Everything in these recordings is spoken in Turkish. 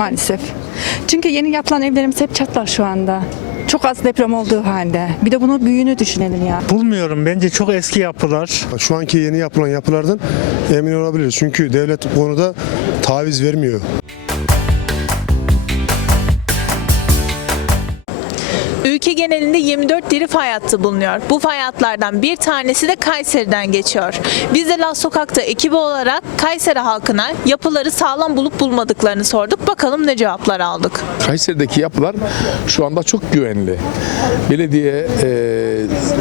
maalesef. Çünkü yeni yapılan evlerimiz hep çatlar şu anda. Çok az deprem olduğu halde. Bir de bunun büyüğünü düşünelim ya. Bulmuyorum. Bence çok eski yapılar. Şu anki yeni yapılan yapılardan emin olabiliriz. Çünkü devlet bu konuda taviz vermiyor. Ülke genelinde 24 diri fay hattı bulunuyor. Bu fay hatlardan bir tanesi de Kayseri'den geçiyor. Biz de Las Sokak'ta ekibi olarak Kayseri halkına yapıları sağlam bulup bulmadıklarını sorduk. Bakalım ne cevaplar aldık. Kayseri'deki yapılar şu anda çok güvenli. Belediye e,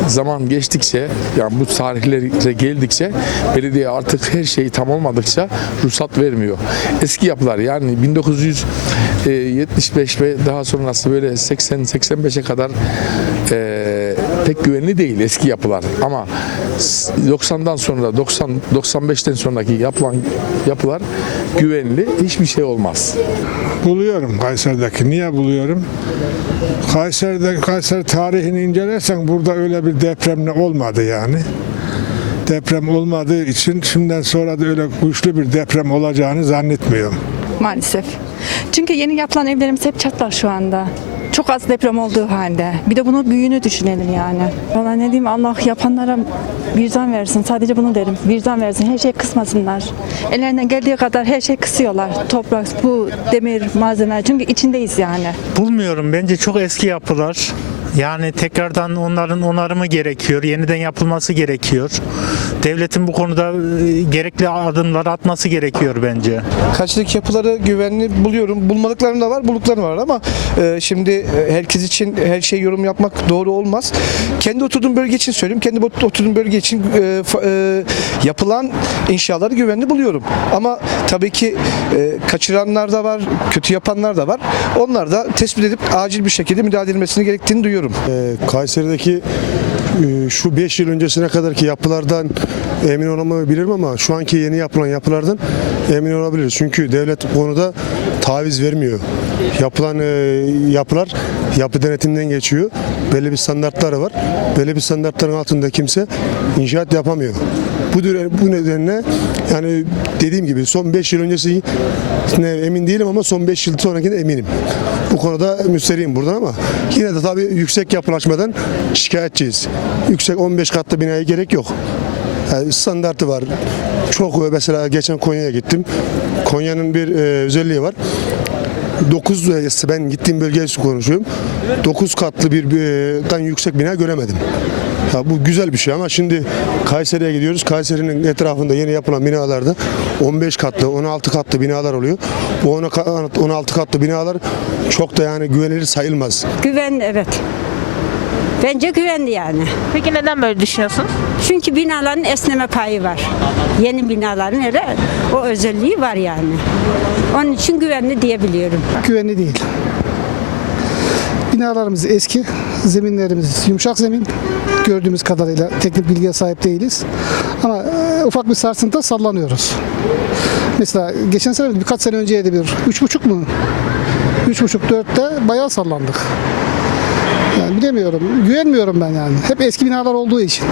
zaman geçtikçe yani bu tarihlere geldikçe belediye artık her şeyi tam olmadıkça ruhsat vermiyor. Eski yapılar yani 1975 ve daha sonrası böyle 80-85'e kadar e, pek güvenli değil eski yapılar ama 90'dan sonra 90 95'ten sonraki yapılan yapılar güvenli hiçbir şey olmaz. Buluyorum Kayseri'deki. Niye buluyorum? Kayseri'de Kayseri tarihini incelersen burada öyle bir deprem ne olmadı yani. Deprem olmadığı için şimdiden sonra da öyle güçlü bir deprem olacağını zannetmiyorum. Maalesef. Çünkü yeni yapılan evlerimiz hep çatlar şu anda. Çok az deprem olduğu halde. Bir de bunun büyüğünü düşünelim yani. Valla ne diyeyim Allah yapanlara vicdan versin. Sadece bunu derim. Vicdan versin. Her şey kısmasınlar. Ellerinden geldiği kadar her şey kısıyorlar. Toprak, bu demir, malzeme. Çünkü içindeyiz yani. Bulmuyorum. Bence çok eski yapılar. Yani tekrardan onların onarımı gerekiyor. Yeniden yapılması gerekiyor. Devletin bu konuda e, gerekli adımlar atması gerekiyor bence. Karşıdaki yapıları güvenli buluyorum. Bulmadıklarım da var, bulduklarım var ama e, şimdi e, herkes için her şey yorum yapmak doğru olmaz. Kendi oturduğum bölge için söyleyeyim. Kendi ot- oturduğum bölge için e, e, yapılan inşaatları güvenli buluyorum. Ama tabii ki e, kaçıranlar da var, kötü yapanlar da var. Onlar da tespit edip acil bir şekilde müdahale edilmesini gerektiğini duyuyorum. Ee, Kayseri'deki e, şu 5 yıl öncesine kadarki yapılardan emin olamayabilirim ama şu anki yeni yapılan yapılardan emin olabiliriz. Çünkü devlet bu konuda taviz vermiyor. Yapılan e, yapılar yapı denetimden geçiyor. Belli bir standartları var. Belli bir standartların altında kimse inşaat yapamıyor. Bu, bu nedenle yani dediğim gibi son 5 yıl öncesi emin değilim ama son 5 yıl sonrakine eminim. Bu konuda müsterihim buradan ama yine de tabii yüksek yapılaşmadan şikayetçiyiz. Yüksek 15 katlı binaya gerek yok. Yani standartı var. Çok mesela geçen Konya'ya gittim. Konya'nın bir e, özelliği var. 9 ben gittiğim bölgeyi konuşuyorum. 9 katlı bir e, dan yüksek bina göremedim. Ya bu güzel bir şey ama şimdi Kayseri'ye gidiyoruz. Kayseri'nin etrafında yeni yapılan binalarda 15 katlı, 16 katlı binalar oluyor. Bu 16 katlı binalar çok da yani güvenilir sayılmaz. Güven evet. Bence güvenli yani. Peki neden böyle düşünüyorsun? Çünkü binaların esneme payı var. Yeni binaların öyle o özelliği var yani. Onun için güvenli diyebiliyorum. güvenli değil. Binalarımız eski, zeminlerimiz yumuşak zemin. Gördüğümüz kadarıyla teknik bilgiye sahip değiliz. Ama e, ufak bir sarsıntı sallanıyoruz. Mesela geçen sene birkaç sene önceydi bir üç buçuk mu? Üç buçuk dörtte bayağı sallandık. Yani bilemiyorum. Güvenmiyorum ben yani. Hep eski binalar olduğu için.